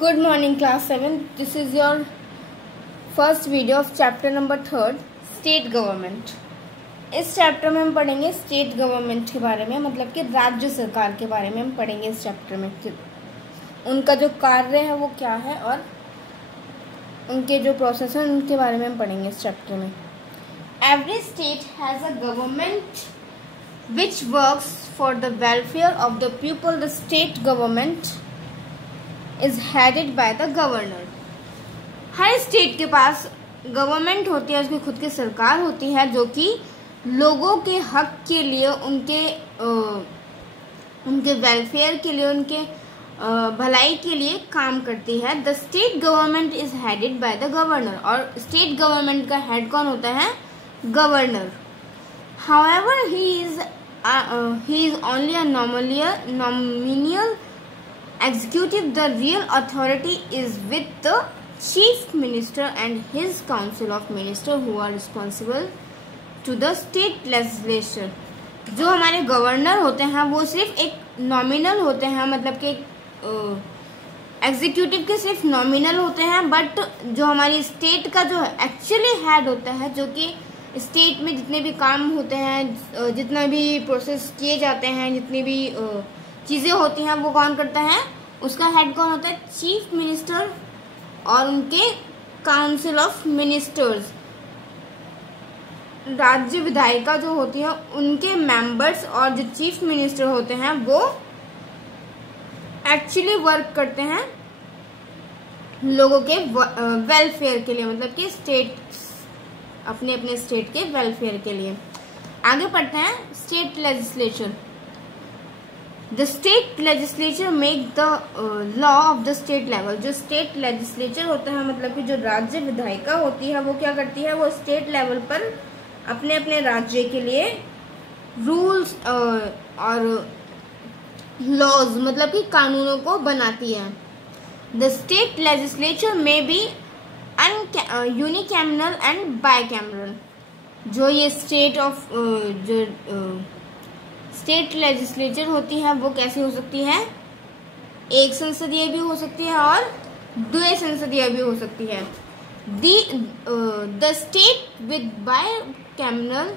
Good morning, class 7. This is your first video of chapter number 3, state government. इस chapter में हम पढ़ेंगे state government के बारे में, मतलब कि राज्य सरकार के बारे में हम पढ़ेंगे इस चैप्टर में। उनका जो कार्य है वो क्या है और उनके जो प्रोसेस है उनके बारे में हम पढ़ेंगे इस चैप्टर में। Every state has a government which works for the welfare of the people. The state government is headed by the governor. Her state के पास गवर्नमेंट होती है, उसकी खुद की सरकार होती है जो कि लोगों के हक के लिए, उनके वेलफेयर के लिए, उनके भलाई के लिए काम करती है। The state government is headed by the governor, और स्टेट गवर्नमेंट का हेड कौन होता है? Governor. However, he is only a nominal executive. The real authority is with the chief minister and his council of ministers who are responsible to the state legislature. जो हमारे governor होते हैं वो सिर्फ एक नॉमिनल होते हैं, मतलब कि एग्जीक्यूटिव के सिर्फ नॉमिनल होते हैं, बट जो हमारी स्टेट का जो एक्चुअली हेड होता है, जो कि स्टेट में जितने भी काम होते हैं, जितना भी प्रोसेस किए जाते हैं, जितनी भी चीज़ें होती हैं, वो कौन करता है? उसका हेड कौन होता है? चीफ मिनिस्टर और उनके काउंसिल ऑफ मिनिस्टर्स। राज्य विधायिका जो होती है उनके मेंबर्स और जो चीफ मिनिस्टर होते हैं वो एक्चुअली वर्क करते हैं लोगों के वेलफेयर के लिए, मतलब कि स्टेट अपने अपने स्टेट के वेलफेयर के लिए। आगे पढ़ते हैं state legislature. The state legislature make the law of the state level. जो स्टेट लेजिस्लेचर होता है, मतलब कि जो राज्य विधायिका होती है, वो क्या करती है? वो स्टेट लेवल पर अपने अपने राज्य के लिए रूल्स और लॉज, मतलब कि कानूनों को बनाती है। द स्टेट लेजिस्लेचर में बी यूनिकैमरल एंड बाइकैमरल। जो ये स्टेट लेजिस्लेचर होती है वो कैसी हो सकती है? एक संसदीय भी हो सकती है और द्वै संसदीय भी हो सकती है। The state with bicameral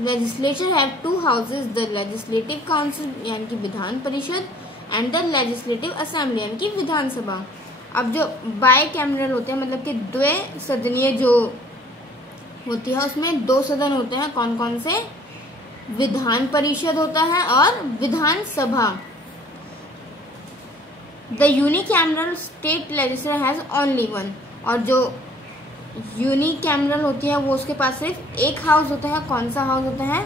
legislature have to houses, the legislative council यानी कि Vidhan Parishad and the legislative assembly यानी कि विधानसभा। अब जो बाइकैमरल होते हैं, मतलब कि द्वै सदनीय जो होती है, उसमें दो सदन होते हैं। कौन कौन से? विधान परिषद होता है और विधानसभा। The unicameral state legislature has only one. और जो यूनिकैमरल होती है वो उसके पास सिर्फ एक हाउस होता है। कौन सा हाउस होता है?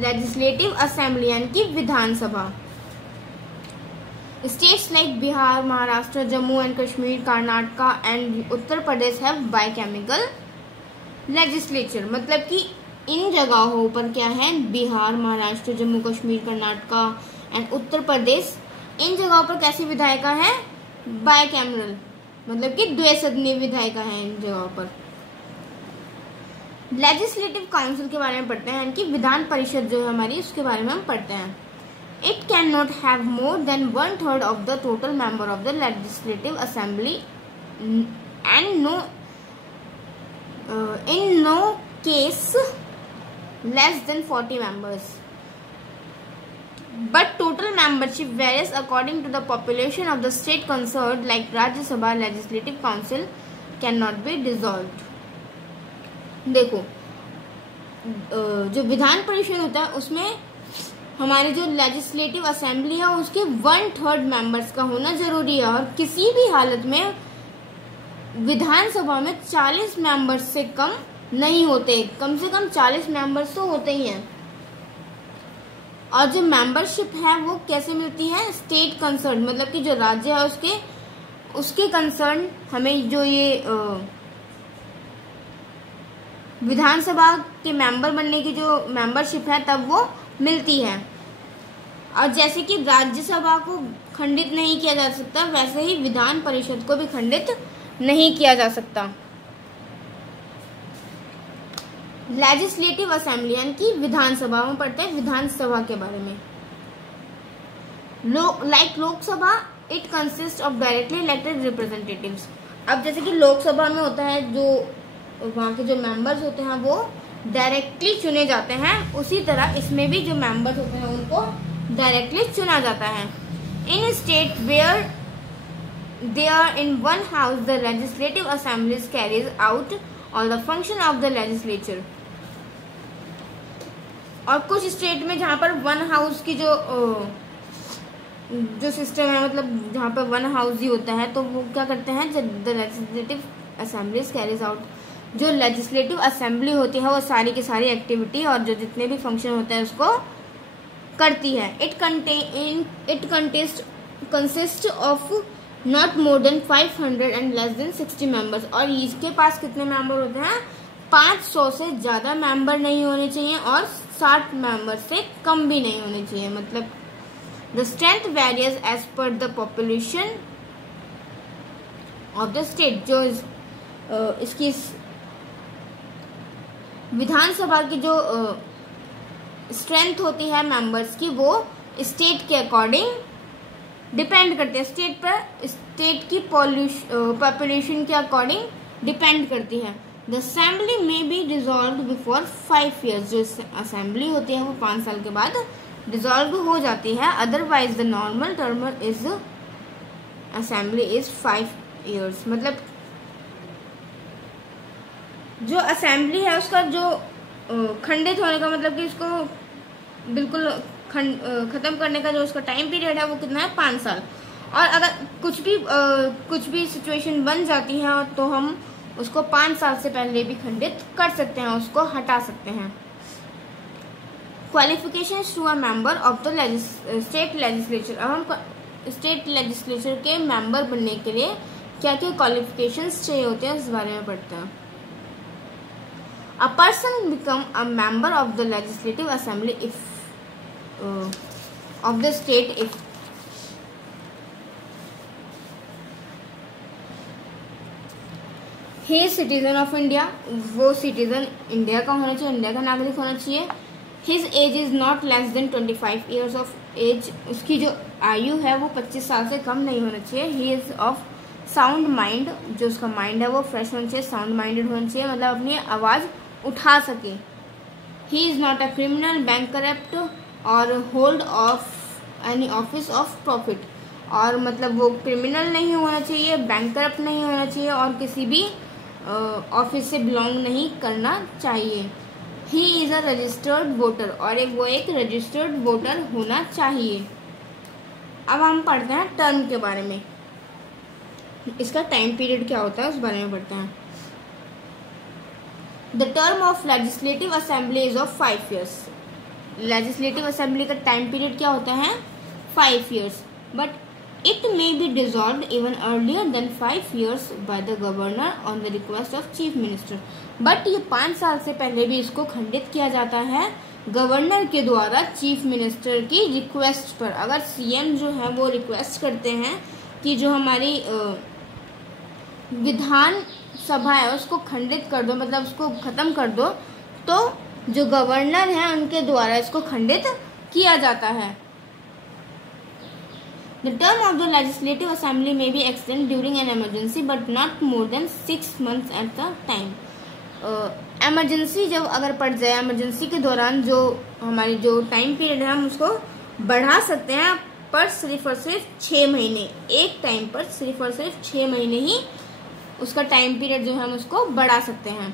लेजिस्लेटिव असेंबली यानी कि विधानसभा। States like Bihar, Maharashtra, Jammu and Kashmir, Karnataka and Uttar Pradesh have bicameral legislature. मतलब कि इन जगहों पर क्या है? बिहार, महाराष्ट्र, जम्मू कश्मीर, कर्नाटका एंड उत्तर प्रदेश, इन जगहों पर कैसी विधायिका है? बाइकैमरल, मतलब कि द्वै सदनीय विधायिका है इन जगहों पर। लेजिस्लेटिव काउंसिल के बारे में पढ़ते हैं, यानी कि विधान परिषद जो है हमारी, उसके बारे में हम पढ़ते हैं। It cannot have more than 1/3 of the total member of the legislative assembly, and in no case less than 40 members. But total membership varies according to the population of the state concerned. Like Rajya Sabha, legislative council cannot be dissolved. देखो, जो विधान परिषद होता है उसमें हमारे जो legislative assembly है उसके 1/3 members का होना जरूरी है, और किसी भी हालत में विधानसभा में 40 मेंबर्स से कम नहीं होते। कम से कम 40 मेंबर्स तो होते ही हैं। और जो मेंबरशिप है वो कैसे मिलती है? स्टेट कंसर्न, मतलब कि जो राज्य है उसके कंसर्न हमें जो ये विधानसभा के मेंबर बनने की जो मेंबरशिप है तब वो मिलती है। और जैसे कि राज्यसभा को खंडित नहीं किया जा सकता, वैसे ही विधान परिषद को भी खंडित नहीं किया जा सकता। लेजिस्लेटिव असेंबली यानी कि विधानसभा में पढ़ते हैं विधानसभा के बारे में। like Lok Sabha it consist of directly elected representatives. अब जैसे कि लोकसभा में होता है, जो वहाँ के जो मेंबर्स होते हैं वो डायरेक्टली चुने जाते हैं, उसी तरह इसमें भी जो मेंबर्स होते हैं उनको डायरेक्टली चुना जाता है। In state where they are in one house, the legislative assemblies carries out all the function of the legislature। और कुछ स्टेट में जहाँ पर वन हाउस की जो सिस्टम है, मतलब जहाँ पर वन हाउस ही होता है, तो वो क्या करते हैं, the legislative assemblies carries out, जो लेजिस्लेटिव असेंबली होती है वो सारी की सारी एक्टिविटी और जो जितने भी फंक्शन होते हैं उसको करती है। It consist of not more then 500 and less than 60 members. और इसके पास कितने मेंबर होते हैं, 500 से ज्यादा मेंबर नहीं होने चाहिए और 60 मेंबर से कम भी नहीं होने चाहिए। मतलब the strength varies as per the population of the state. जो इसकी विधानसभा की जो स्ट्रेंथ होती है मेंबर्स की, वो स्टेट के अकॉर्डिंग डिपेंड करते हैं, स्टेट की पॉपुलेशन के अकॉर्डिंग डिपेंड करती है। The assembly may B dissolve before 5 years। जो असेंबली होती है वो 5 साल के बाद डिसॉल्व हो जाती है। Otherwise the normal term is assembly is 5 years। मतलब जो असेंबली है उसका जो खंडित होने का मतलब कि इसको बिल्कुल खत्म करने का जो उसका टाइम पीरियड है वो कितना है, 5 साल। और अगर कुछ भी सिचुएशन बन जाती है तो हम उसको 5 साल से पहले भी खंडित कर सकते हैं, उसको हटा सकते हैं। Qualifications to a member of the state legislature. अब हम स्टेट लेजिस्लेचर के मेंबर बनने के लिए क्या क्या क्वालिफिकेशंस चाहिए होते हैं, इस बारे में पढ़ते हैं। A person become a member of the legislative assembly if of the state if he is citizen of India। वो सिटीजन इंडिया का होना चाहिए, इंडिया का नागरिक होना चाहिए। his age is not less than 25 years of age। उसकी जो आयु है वो 25 साल से कम नहीं होना चाहिए। he is of sound mind। जो उसका माइंड है वो फ्रेश होना चाहिए, साउंड माइंडेड होना चाहिए, मतलब अपनी आवाज उठा सके। he is not a criminal, bankrupt और hold of any office of profit. और मतलब वो क्रिमिनल नहीं होना चाहिए, बैंक करप्ट नहीं होना चाहिए और किसी भी ऑफिस से बिलोंग नहीं करना चाहिए। He is a registered voter. और वो एक रजिस्टर्ड वोटर होना चाहिए। अब हम पढ़ते हैं टर्म के बारे में, इसका टाइम पीरियड क्या होता है उस बारे में पढ़ते हैं। The term of legislative assembly is of 5 years। Legislative assembly का टाइम पीरियड क्या होता है, 5 years। But it may be dissolve even earlier than 5 years by the governor on the request of chief minister. बट ये 5 साल से पहले भी इसको खंडित किया जाता है गवर्नर के द्वारा चीफ मिनिस्टर की रिक्वेस्ट पर। अगर सीएम जो है वो रिक्वेस्ट करते हैं कि जो हमारी विधान सभा है उसको खंडित कर दो, मतलब उसको खत्म कर दो, तो जो गवर्नर है उनके द्वारा इसको खंडित किया जाता है। The term of the legislative assembly may be extend during an emergency but not more than 6 months at the time. Emergency जब अगर पड़ जाए, इमरजेंसी के दौरान जो हमारी जो टाइम पीरियड है हम उसको बढ़ा सकते हैं, पर सिर्फ और सिर्फ 6 महीने। एक टाइम पर सिर्फ और सिर्फ 6 महीने ही उसका टाइम पीरियड जो है हम उसको बढ़ा सकते हैं।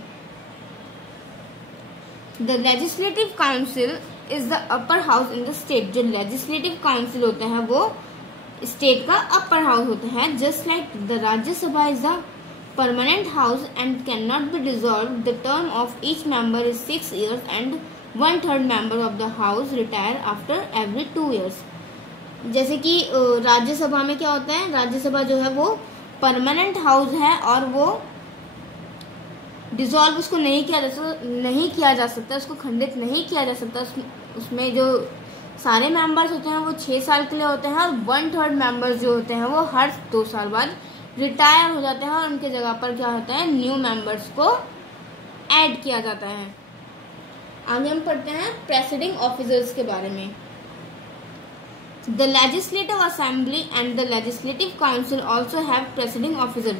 The legislative council is the upper house in the state. जो लेजिस्लेटिव काउंसिल होता है वो स्टेट का अपर हाउस होता है। Just like the Rajya Sabha is the permanent house and can not be dissolve. The term of each member is 6 years and 1/3 member of the house retire after every 2 years। जैसे कि राज्यसभा में क्या होता है, राज्यसभा जो है वो परमानेंट हाउस है और वो डिसॉल्व उसको नहीं किया जा सकता, उसको खंडित नहीं किया जा सकता। उसमें जो सारे मेंबर्स होते हैं वो 6 साल के लिए होते हैं और 1/3 मेंबर्स जो होते हैं वो हर 2 साल बाद रिटायर हो जाते हैं और उनके जगह पर क्या होता है, न्यू मेंबर्स को ऐड किया जाता है। आगे हम पढ़ते हैं प्रेसिडिंग ऑफिसर्स के बारे में। The Legislative Assembly and the Legislative Council also have presiding officers.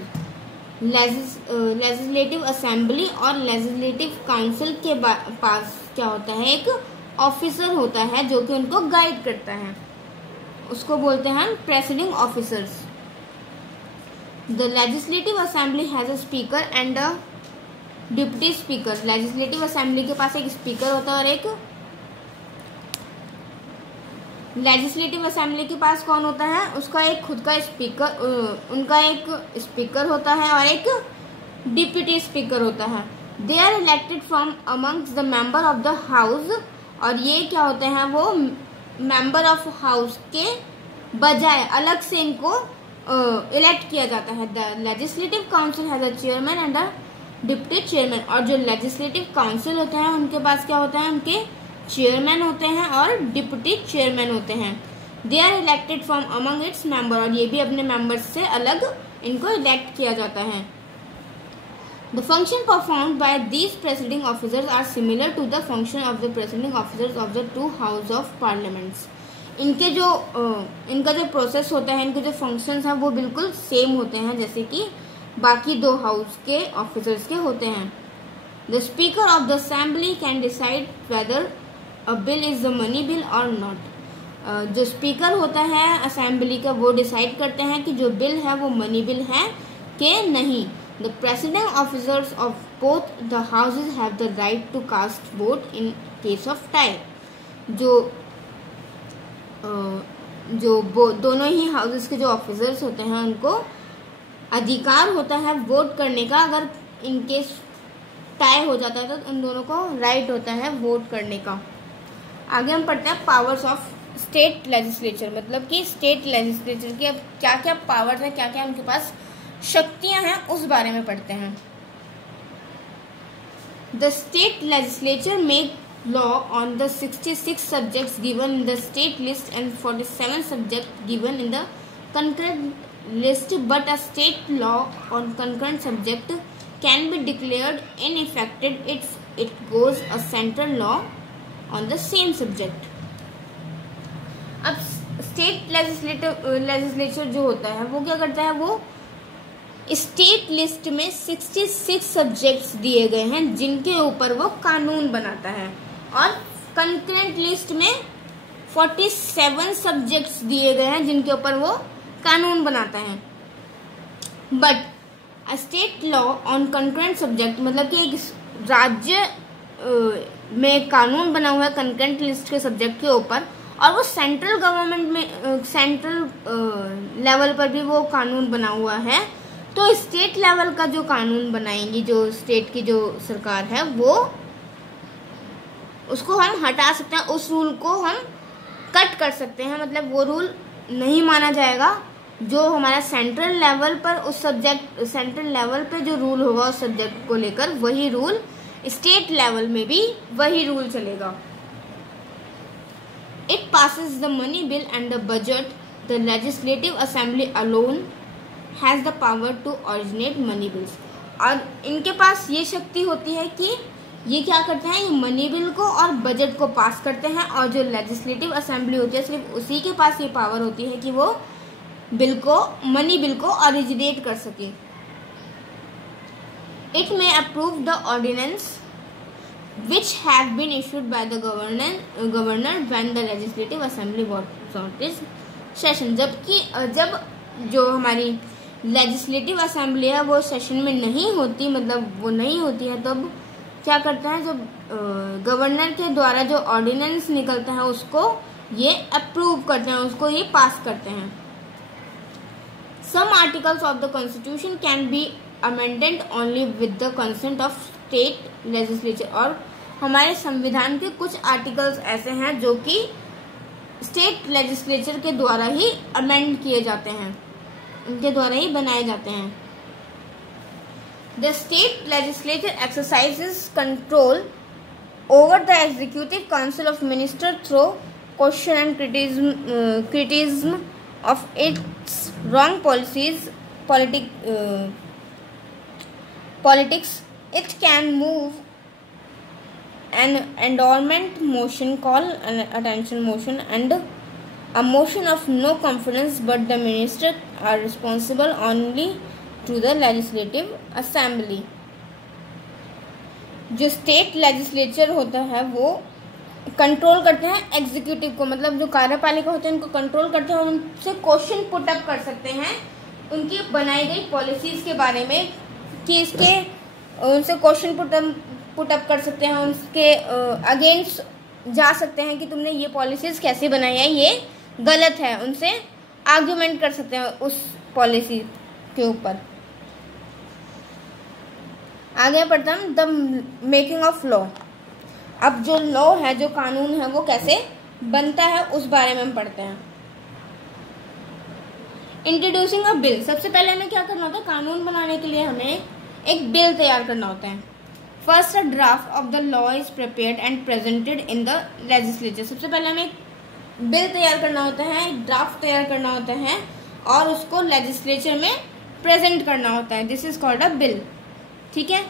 Legislative assembly और लेजिस्लेटिव काउंसिल के पास क्या होता है, एक ऑफिसर होता है जो कि उनको गाइड करता है, उसको बोलते हैं presiding officers. The legislative assembly has a speaker and a deputy speaker. Legislative assembly के पास एक स्पीकर होता है और एक लेजिस्लेटिव असेंबली के पास कौन होता है, उसका एक खुद का स्पीकर, उनका एक स्पीकर होता है और एक डिप्टी स्पीकर होता है. They are elected from amongst the member of the house. और ये क्या होते हैं, वो मेंबर ऑफ हाउस के बजाय अलग से इनको इलेक्ट किया जाता है. The legislative council has a chairman and a deputy chairman. और जो लेजिस्लेटिव काउंसिल होता है उनके पास क्या होता है, उनके चेयरमैन होते हैं और डिप्टी चेयरमैन होते हैं. They are elected from among its member. और ये भी अपने मेंबर्स से अलग इनको इलेक्ट किया जाता है. The function performed by these presiding officers are similar to the function of the presiding officers of the two house of parliaments. इनका जो प्रोसेस होता है, इनके जो फंक्शंस हैं वो बिल्कुल सेम होते हैं जैसे कि बाकी दो हाउस के ऑफिसर्स के होते हैं. The speaker of the assembly can decide whether a bill is the money bill और नॉट. जो स्पीकर होता है असेंबली का वो डिसाइड करते हैं कि जो बिल है वो मनी बिल है कि नहीं. The presiding officers of both the houses have the right to cast vote in case of tie. दोनों ही हाउसेज के जो ऑफिसर्स होते हैं उनको अधिकार होता है वोट करने का. अगर इन केस टाई हो जाता है तो उन दोनों को राइट होता है वोट करने का. आगे हम पढ़ते हैं पावर्स ऑफ स्टेट लेजिस्लेचर. मतलब कि स्टेट लेजिस्लेचर की अब क्या क्या पावर्स हैं, क्या क्या उनके पास शक्तियां हैं, उस बारे में पढ़ते हैं. The state legislature make law on the 66 subjects given in the state list and 47 subject given in the concurrent list. But a state law on concurrent subject can be declared ineffective if it goes a central law on the same subject. अब state legislature जो होता है वो क्या करता है, वो state list में 66 सब्जेक्ट्स दिए गए हैं जिनके ऊपर वो कानून बनाता है, और कंकरेंट लिस्ट में 47 सब्जेक्ट्स दिए गए हैं जिनके ऊपर वो कानून बनाता है. But a state law on concurrent subject मतलब कि एक राज्य में कानून बना हुआ है कंकरेंट लिस्ट के सब्जेक्ट के ऊपर, और वो सेंट्रल गवर्नमेंट में सेंट्रल लेवल पर भी वो कानून बना हुआ है. तो स्टेट लेवल का जो कानून बनाएंगी जो स्टेट की जो सरकार है वो उसको हम हटा सकते हैं, उस रूल को हम कट कर सकते हैं. मतलब वो रूल नहीं माना जाएगा जो हमारा सेंट्रल लेवल पर उस सब्जेक्ट सेंट्रल लेवल पे जो रूल होगा उस सब्जेक्ट को लेकर, वही रूल स्टेट लेवल में भी वही रूल चलेगा. It passes the money bill and the budget. The legislative assembly alone has the power to originate money bills. और इनके पास ये शक्ति होती है कि ये क्या करते हैं, ये मनी बिल को और बजट को पास करते हैं. और जो लेजिस्लेटिव असेंबली होती है सिर्फ उसी के पास ये पावर होती है कि वो मनी बिल को ओरिजिनेट कर सके. It may approve the ordinance which have been issued by the governor when the legislative assembly was out its session. जब जो हमारी लेजिस्लेटिव असेंबली है वो सेशन में नहीं होती, मतलब वो नहीं होती है, तब क्या करता है, जब गवर्नर के द्वारा जो ऑर्डिनेंस निकलता है उसको ये अप्रूव करते हैं, उसको ये पास करते हैं. Some articles of the constitution can be amended only with the consent of state legislature. और हमारे संविधान के कुछ आर्टिकल्स ऐसे हैं जो कि स्टेट लेजिस्लेचर के द्वारा ही अमेंड किए जाते हैं, उनके द्वारा ही बनाए जाते हैं. The state legislature exercises control over the executive council of minister through question and criticism of its wrong politics. It can move an endowment motion, call an attention motion, and a motion of no confidence, but the minister are responsible only to the legislative assembly. जो state legislature होता है वो control करते हैं executive को, मतलब जो कार्यपालिका होते हैं उनको कंट्रोल करते हैं, उनसे क्वेश्चन पुट अप कर सकते हैं उनकी बनाई गई पॉलिसीज के बारे में, कि इसके उनसे क्वेश्चन पुट अप कर सकते हैं, उनके अगेंस्ट जा सकते हैं कि तुमने ये पॉलिसीज कैसे बनाई है, ये गलत है, उनसे आर्ग्यूमेंट कर सकते हैं उस पॉलिसी के ऊपर। आगे पढ़ते हैं द मेकिंग ऑफ लॉ। अब जो लॉ है, जो कानून है, वो कैसे बनता है उस बारे में हम पढ़ते हैं। इंट्रोड्यूसिंग अ बिल, सबसे पहले हमें क्या करना होता है, कानून बनाने के लिए हमें एक बिल तैयार करना होता है। First a draft of the law is prepared and presented in the legislature. सबसे पहले हमें बिल तैयार करना होता है, ड्राफ्ट तैयार करना होता है और उसको लेजिस्लेचर में प्रेजेंट करना होता है। This is called a bill. ठीक है।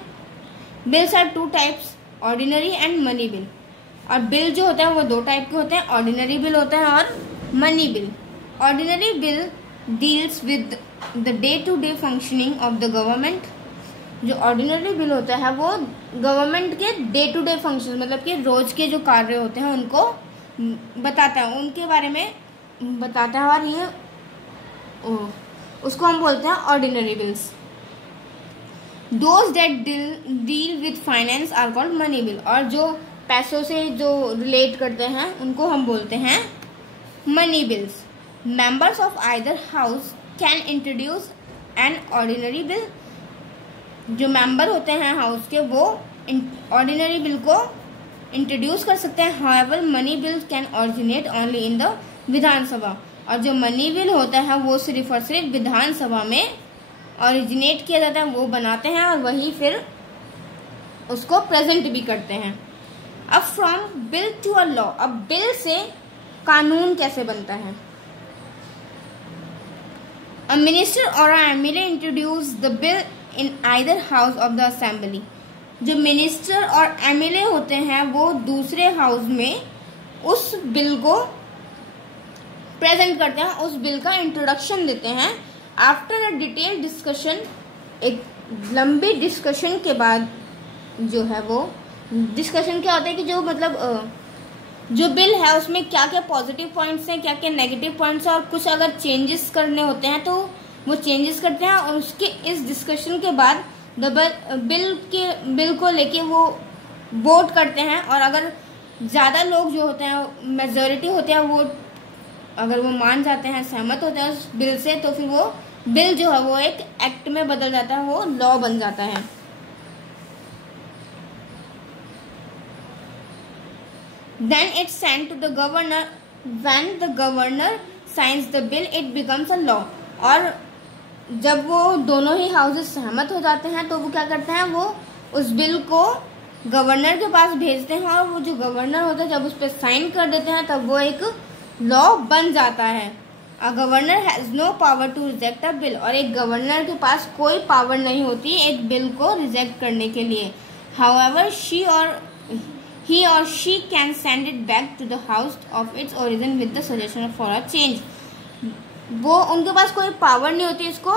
Bills are two types, ordinary and money bill. और बिल जो होता है वो दो टाइप के होते हैं, ऑर्डिनरी बिल होता है और money bill. Ordinary bill deals with the day to day functioning of the government. जो ऑर्डिनरी बिल होता है वो गवर्नमेंट के डे टू डे फंक्शन, मतलब कि रोज के जो कार्य होते हैं उनको बताता है, उनके बारे में बताता है, और ये उसको हम बोलते हैं ordinary bills. Those that deal with finance are called money bill. और जो पैसों से जो रिलेट करते हैं उनको हम बोलते हैं money bills. Members of either house can introduce an ordinary bill. जो मेंबर होते हैं हाउस के वो ऑर्डिनरी बिल को इंट्रोड्यूस कर सकते हैं। However money bill can originate only in the Vidhan Sabha. और जो मनी बिल होता है वो सिर्फ और सिर्फ विधानसभा में ओरिजिनेट किया जाता है, वो बनाते हैं और वही फिर उसको प्रेजेंट भी करते हैं। अब from bill to a law, अब बिल से कानून कैसे बनता है। अ मिनिस्टर और MLA introduce the bill in either house of the assembly. जो मिनिस्टर और एमएलए होते हैं वो दूसरे हाउस में उस बिल को प्रेजेंट करते हैं, उस बिल का इंट्रोडक्शन देते हैं। आफ्टर अ डिटेल डिस्कशन, एक लंबी डिस्कशन के बाद जो है वो डिस्कशन क्या होता है कि जो मतलब जो बिल है उसमें क्या क्या पॉजिटिव पॉइंट्स हैं, क्या क्या नेगेटिव पॉइंट्स हैं, और कुछ अगर चेंजेस करने होते हैं तो वो चेंजेस करते हैं। और उसके इस डिस्कशन के बाद बिल को लेके वो वोट करते हैं। और अगर ज़्यादा लोग जो होते हैं, मेजॉरिटी होते हैं, वो अगर वो मान जाते हैं, सहमत होते हैं उस बिल से, तो फिर वो बिल जो है वो एक एक्ट में बदल जाता है, वो लॉ बन जाता है। Then it's sent to the governor. When the governor signs the bill, it becomes a law. और जब वो दोनों ही हाउसेस सहमत हो जाते हैं तो वो क्या करते हैं, वो उस बिल को गवर्नर के पास भेजते हैं, और वो जो गवर्नर होता है जब उस पर साइन कर देते हैं तब वो एक लॉ बन जाता है। A governor has no power to reject a bill. और एक गवर्नर के पास कोई पावर नहीं होती एक बिल को रिजेक्ट करने के लिए। However he or she can send it back to the house of its origin with the suggestion for a change. वो उनके पास कोई पावर नहीं होती इसको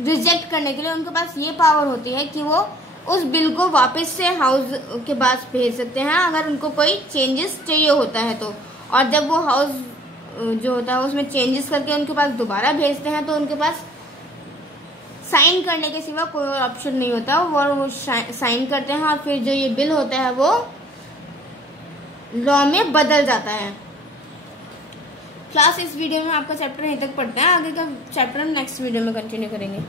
रिजेक्ट करने के लिए। उनके पास ये पावर होती है कि वो उस बिल को वापस से हाउस के पास भेज सकते हैं अगर उनको कोई चेंजेस चाहिए होता है तो। और जब वो हाउस जो होता है उसमें चेंजेस करके उनके पास दोबारा भेजते हैं तो उनके पास साइन करने के सिवा कोई और ऑप्शन नहीं होता, वो साइन करते हैं और फिर जो ये बिल होता है वो लॉ में बदल जाता है। क्लास इस वीडियो में आपका चैप्टर यहीं तक पढ़ते हैं, आगे का चैप्टर हम नेक्स्ट वीडियो में कंटिन्यू करेंगे।